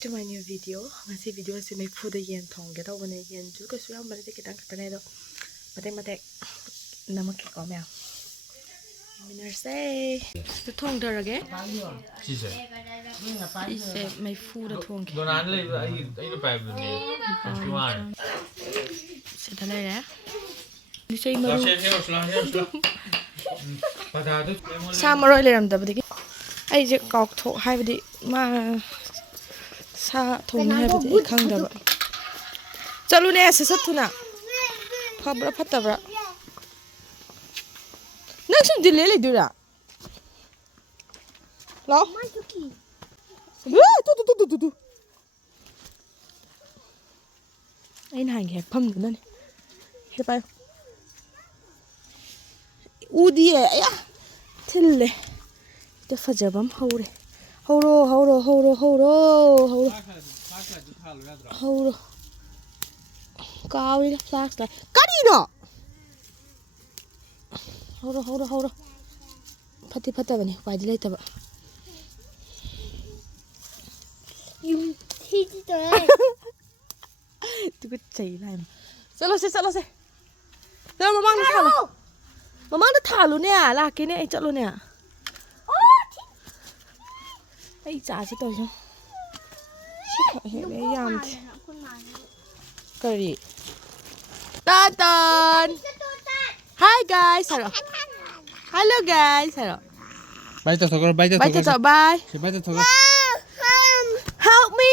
To my new video. Ngasi video si may food yen thong get over ne yen ju ka su yam bale ke dang katane do. Mate namak ke ko mya. Winner say the thong dar again. She said. He said my food at thong. Don't I live I pipe with me. You want. Sit there ya. Ni say maru. Samurai le ram da badi. Ai je kok tho hai badi ma sa thong hai badi khang da ba. Chalu ne sa sat thuna. Phabra phatabra. Nang sum dile le dura. Lo. Tu. Ai nang he pham du na ni. He pa. Udi ya. Thille. The fajabam haure. Hauro. Cow in flags like Carino. Hauro. Pati patavani, why the later? You teach it. To good say, Lime. Salose. There, Mamma the Talunia, like in a Talunia. Hey, Charge it also. She can't hear curry. Done. Hi guys. Hello guys. Hello. Bye to Togo, bye. Bye. Help me.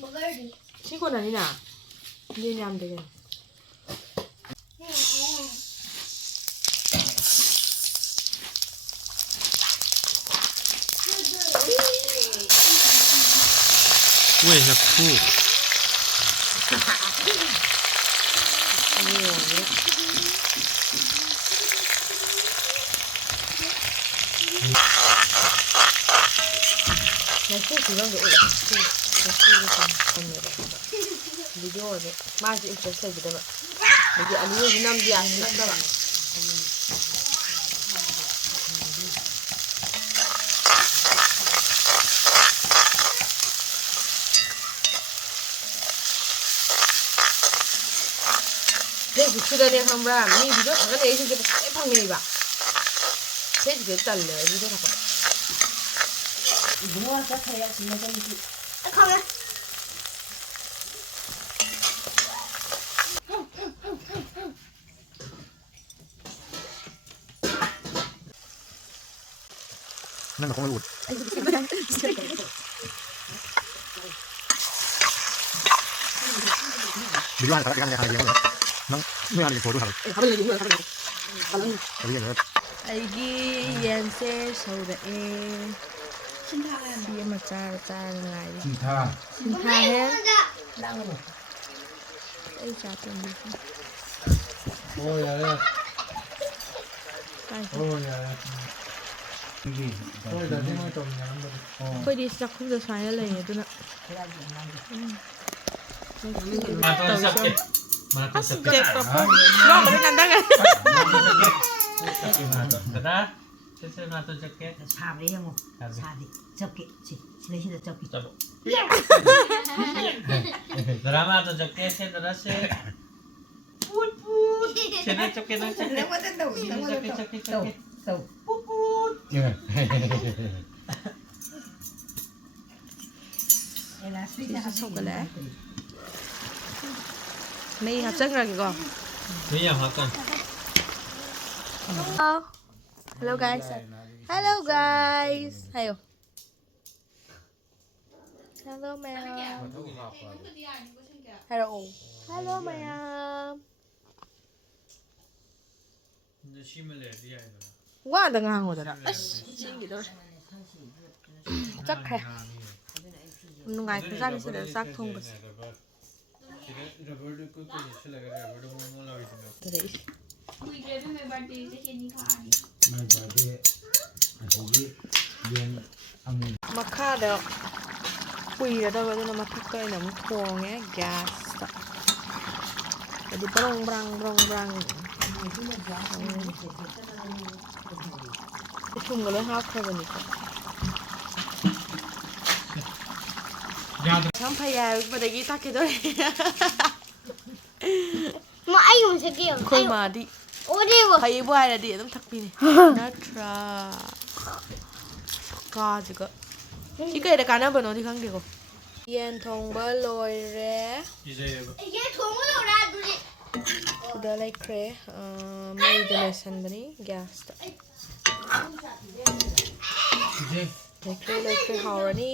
Magardi. She got an ina. You am the Where's the food? Video of it. Much interested with it. Maybe I knew number the 수단에 한번 미 비디오 작은 에이전트 세팡이 봐. 세지게 달래 비디오 갖고. 뭐가 같아야 지금 좀 가게. 난 공을 못. 비디오 하나 가게 하는 nang may ani photo hal aigi yense sauda sinta dia macar ngai sinta he ai jatuh ni oh ya koi di sak khu da sai la le tu na Mana tu cek apa? Lo boleh nandang kan? Kada, saya mana tu jaket? Sabi yang mo, sabi, jaket, sila jaket. Drama tu jaket, saya dah saya. Put. Saya jaket nak jaket. Jaket. Put. Chocolate. Mày học sinh rồi kìa con. Bây giờ học cần. Hello guys. Hello guys. Hello. Hello ma'am. Hello ma'am. Quá đừng ngang rồi đó. Xin gì đâu. Chắc hè. Ngày thứ ra sẽ được xác thông được. Maka ada kui ada kalau nama pakai nama kuangnya gas. Jadi brang. ꯊꯨꯝꯒ ꯂꯣꯏ ꯍꯥꯞꯈ꯭ꯔꯕꯅꯤꯀꯣ ꯌꯥꯝ ꯐꯩ ꯍꯥꯏꯔꯛꯄꯗꯒꯤ ꯇꯥꯛꯀꯦꯗꯧꯔꯦ ꯑꯩ ꯑꯃꯨꯛ ꯁꯛꯀꯦ요. ꯑꯩꯈꯣꯏ ꯃꯥꯗꯤ 어디고? ꯐꯩꯕꯨ ꯍꯥꯏꯔꯗꯤ ꯑꯗꯨꯝ ꯊꯛꯄꯤꯅꯦ ꯅꯠꯇ꯭ꯔꯥ ꯀꯥꯁꯤꯒ ꯁꯤ ꯀꯩꯗ ꯀꯥꯟꯅꯕꯅꯣꯗꯤ ꯈꯪꯗꯦꯀꯣ ꯌꯦꯟ ꯊꯣꯡꯕ ꯂꯣꯏꯔꯦ 얘 동물이라 누리. ꯁꯤꯗ ꯂꯩꯈ꯭ꯔꯦ ꯃꯩꯗ ꯂꯣꯏꯁꯟꯕꯅꯤ ꯒ꯭ꯌꯥꯁꯇ ꯂꯩꯈ꯭ꯔꯦ ꯍꯥꯎꯔꯅꯤ